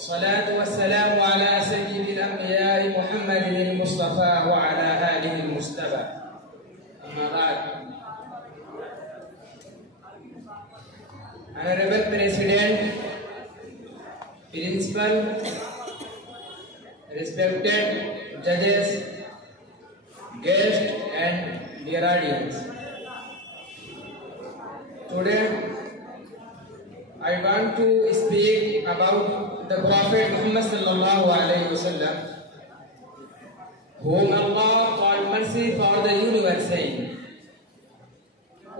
والصلاة والسلام على سيد الأنبياء محمد المصطفى وعلى آله المجتبى. أما بعد. Honorable President, Principal, respected judges, guests and dear audience. Today I want to speak about the Prophet Muhammad sallallahu alaihi wasallam, whom Allah called mercy for the universe, saying,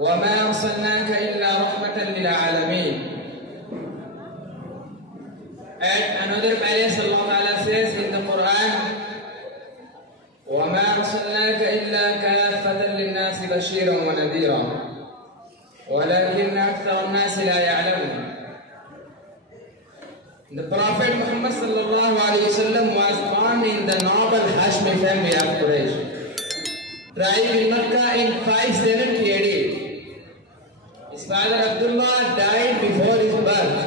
وَمَا أَرْسَلْنَاكَ إِلَّا رَحْمَةً لِلْعَالَمِينَ. And another place Allah Ta'ala says in the Quran, وَمَا أَرْسَلْنَاكَ إِلَّا كَافَّةً لِلنَّاسِ بَشِيرًا وَنَذِيرًا وَلَكِنَّ أَكْثَرَ النَّاسِ لَا يَعْلَمُونَ. The Prophet Muhammad sallallahu alaihi wasallam was born in the noble Hashmi family of Quraysh, tribe in Mecca in 570 AD. His father Abdullah died before his birth.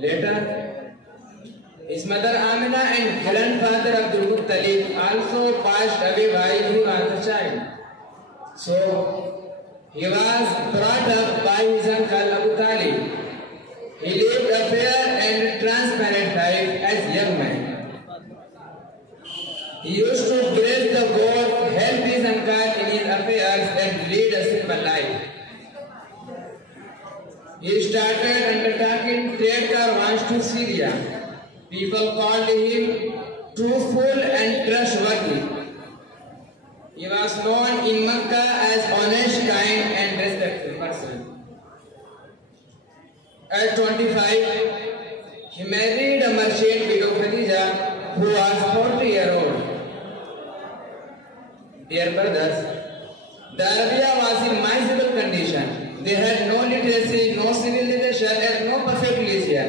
Later, his mother Amina and grandfather Abdul Muttalib also passed away while he was a child. So, he was brought up by his uncle Abu Talib. He lived a fair and transparent life as a young man. He used to graze the goat, help his uncle in his affairs and lead a simple life. He started undertaking trade caravans to Syria. People called him truthful and trustworthy. He was known in Mecca as honest, kind and respectful person. At 25, he married a merchant widow Khadija, who was 40-year-old. Dear brothers, the Arabia was in miserable condition. They had no literacy, no civilization and no perfect religion.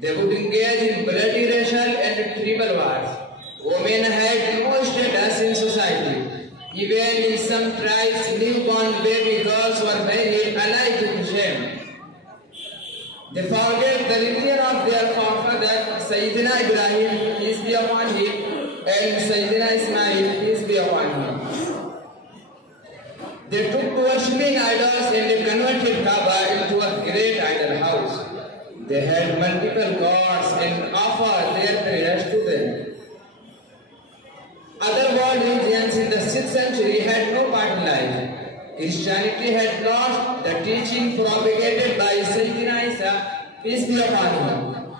They would engage in bloody racial and tribal wars. Women had no status in society. Even in some tribes, newborn baby girls were buried alive with shame. They forget the religion of their forefather, Sayyidina Ibrahim, peace be upon him, and Sayyidina Ismail, peace be upon him. They took to worshipping idols and they converted Kaaba into a great idol house. They had multiple gods and offered their prayers to them. Other world religions in the 6th century had no part in life. Christianity had lost the teaching propagated by Sayyidina Isa, peace be upon him.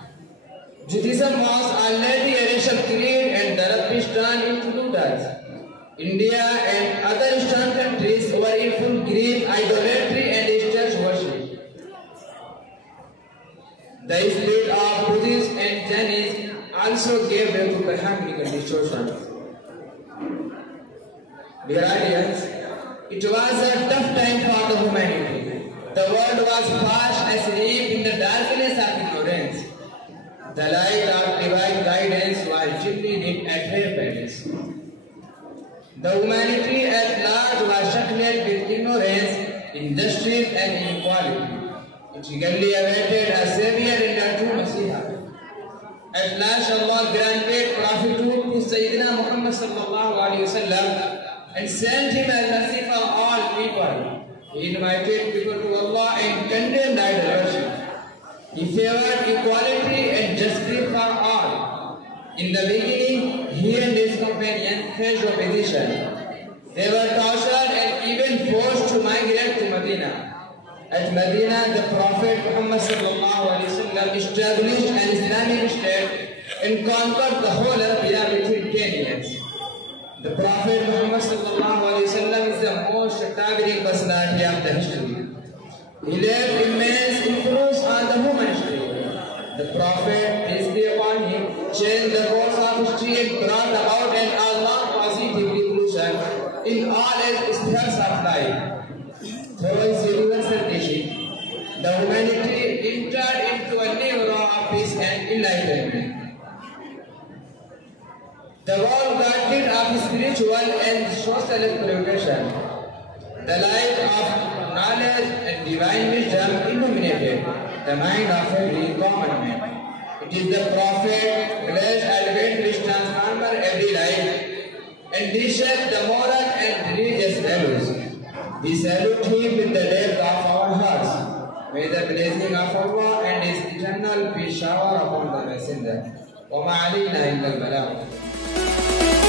Judaism was already a racial creed and the rubbish turned into Luddites. India and other Eastern countries were in full greed, idolatry and church worship. The split of Buddhists and Jainis also gave way to Brahminic distortion. Dear audience, it was a tough time for the humanity. The world was fast asleep in the darkness of ignorance. The light of divine guidance was dimly lit at her pace. The humanity at large was shackled with ignorance, injustice and inequality. It eagerly awaited a savior in the true Messiah. At last Allah granted prophethood to Sayyidina Muhammad sallallahu alaihi wasallam and sent him as mercy for all people. He invited people to Allah and condemned idol worship. He favored equality and justice for all. In the beginning, he and his companions faced opposition. They were tortured and even forced to migrate to Medina. At Medina, the Prophet Muhammad sallallahu alaihi wasallam established an Islamic state and conquered the whole Arabia within 10 years. The Prophet Muhammad sallallahu alaihi wasallam is the most towering personality of the history. He left immense influence on the human history. The Prophet, peace be upon him, changed the course of history and brought about an Allah-positive revolution in all spheres of life. Through his universal teaching, the humanity entered into a new era of peace and enlightenment. The world got rid of spiritual and social exploitation. The light of knowledge and divine wisdom illuminated the mind of every common man. It It is the Prophet, blessed Advent, which transforms every life and teaches the moral and religious values. We salute him with the depth of our hearts. May the blessing of Allah and His eternal peace shower upon the messenger. وَمَا عَلَيْنَا إِلَّا الْبَلَاغُ.